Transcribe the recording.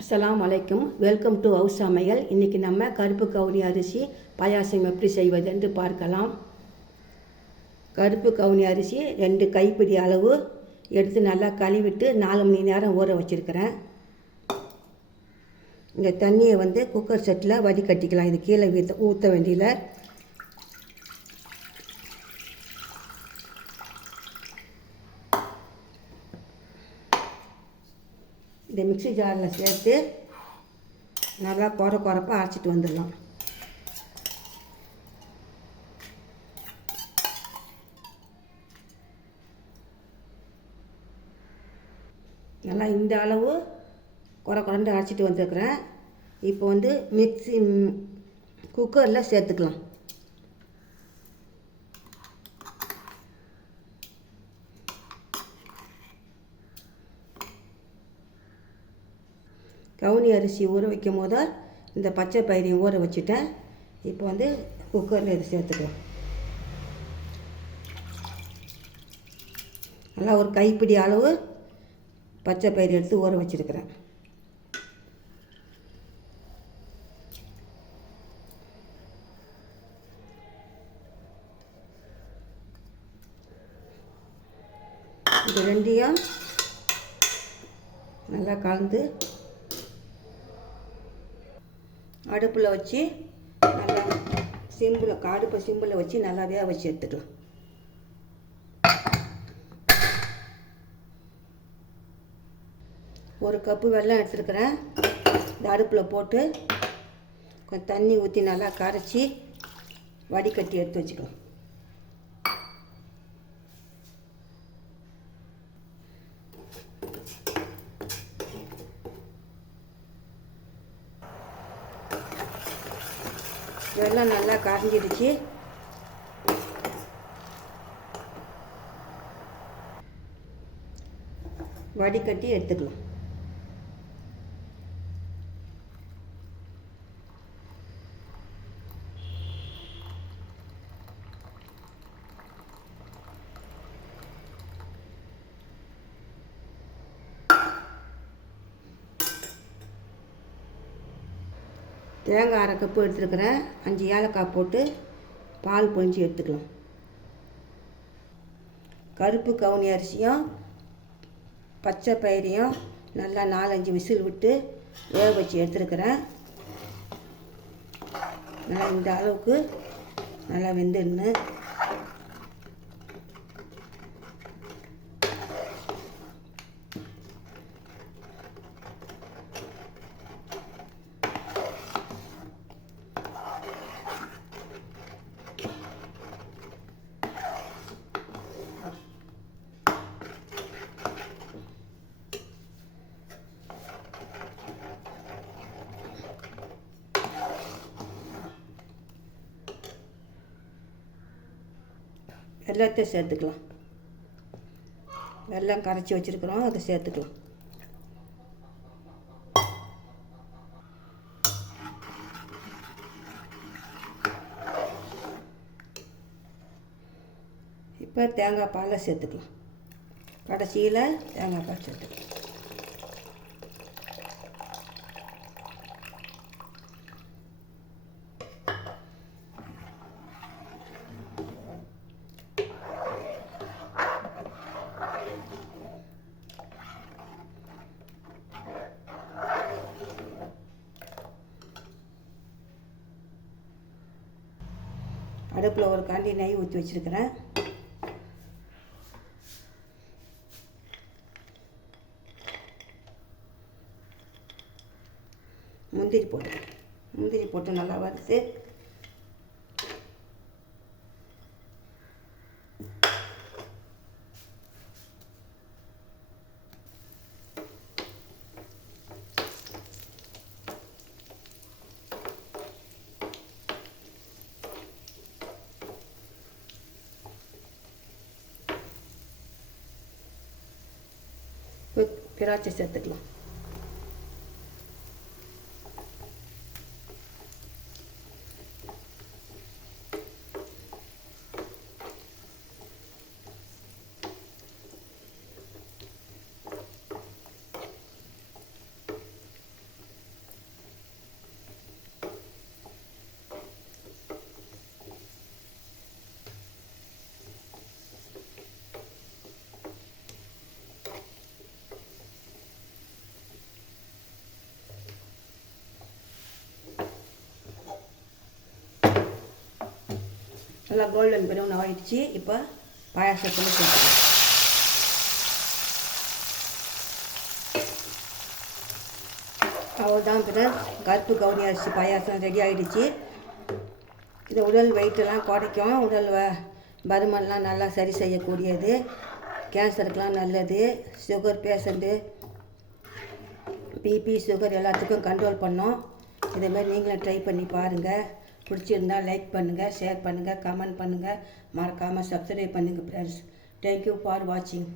அஸ்லாம் வலைக்கும் welcome to house சமையல். இன்றைக்கி நம்ம கருப்பு கவுனி அரிசி பாயாசம் எப்படி செய்வது என்று பார்க்கலாம். கருப்பு கவுனி அரிசி ரெண்டு கைப்பிடி அளவு எடுத்து நல்லா கழுவிட்டு நாலு மணி நேரம் ஊற வச்சுருக்கிறேன். இந்த தண்ணியை வந்து குக்கர் செட்டில் வடிகட்டிக்கலாம். இது கீழே வீத்த ஊற்ற வேண்டியல இந்த மிக்ஸி ஜாரில் சேர்த்து நல்லா குறை குறைப்பாக அரைச்சிட்டு வந்துடலாம். நல்லா இந்த அளவு குறை குறைண்டு அரைச்சிட்டு வந்துருக்குறேன். இப்போ வந்து மிக்ஸி குக்கரில் சேர்த்துக்கலாம். கவுனி அரிசி ஊற வைக்கும் போது இந்த பச்சை பயிரையும் ஊற வச்சுட்டேன். இப்போ வந்து குக்கரில் இது சேர்த்துக்கலாம். நல்லா ஒரு கைப்பிடி அளவு பச்சை பயிர் எடுத்து ஊற வச்சுருக்கிறேன். இது ரெண்டையும் நல்லா கலந்து அடுப்பில் வச்சு நல்லா சிம்பிள் அடுப்பை சிம்பிளில் வச்சு நல்லா வேக வச்சு எடுத்துக்கலாம் ஒரு கப்பு வெள்ளம் எடுத்துருக்கிறேன். இந்த அடுப்பில் போட்டு கொஞ்சம் தண்ணி ஊற்றி நல்லா கரைச்சி வடிகட்டி எடுத்து வச்சுக்கலாம் வெள்ளம் நல்லா கரைஞ்சிடுச்சு வடிகட்டி எடுத்துக்கலாம். தேங்காய் அரை கப்பு எடுத்துருக்கிறேன் அஞ்சு ஏலக்காய் போட்டு பால் பொழிஞ்சு எடுத்துக்கலாம். கருப்பு கவுனி அரிசியும் பச்சை பயிரையும் நல்லா நாலஞ்சு விசில் விட்டு வேக வச்சு எடுத்துருக்கிறேன். நல்லா இந்த அளவுக்கு நல்லா வெந்துடணும். எல்லாத்தையும் சேர்த்துக்கலாம். வெள்ளம் கரைச்சி வச்சுருக்குறோம் அதை சேர்த்துக்கலாம். இப்போ தேங்காய் பாலை சேர்த்துக்கலாம். கடைசியில் தேங்காய் பால் சேர்த்துக்கலாம். அடுப்பில் ஒரு காண்டி நெய் ஊற்றி வச்சுருக்கிறேன். முந்திரி போட்டு முந்திரி போட்டு நல்லா வறுத்து திராட்சை சேர்த்துக்கலாம் நல்லா கோல்டன் ப்ரௌன் ஆகிடுச்சு இப்போ பாயாசத்தில் சேர்த்துக்கலாம். அவ்வளோதான் ஃப்ரெண்ட்ஸ் கருப்பு கவுனி அரிசி பாயாசம் ரெடி ஆகிடுச்சு இது உடல் வெயிட்டெல்லாம் குறைக்கும். உடல் வ பருமன்லாம் நல்லா சரி செய்யக்கூடியது. கேன்சருக்கெலாம் நல்லது. சுகர் பேஷண்ட்டு பிபி சுகர் எல்லாத்துக்கும் கண்ட்ரோல் பண்ணோம். இதே மாதிரி நீங்களும் ட்ரை பண்ணி பாருங்கள் பிடிச்சிருந்தா லைக் பண்ணுங்கள் ஷேர் பண்ணுங்கள் கமெண்ட் பண்ணுங்கள் மறக்காமல் சப்ஸ்கிரைப் பண்ணுங்கள் ஃப்ரெண்ட்ஸ் தேங்க்யூ ஃபார் வாட்சிங்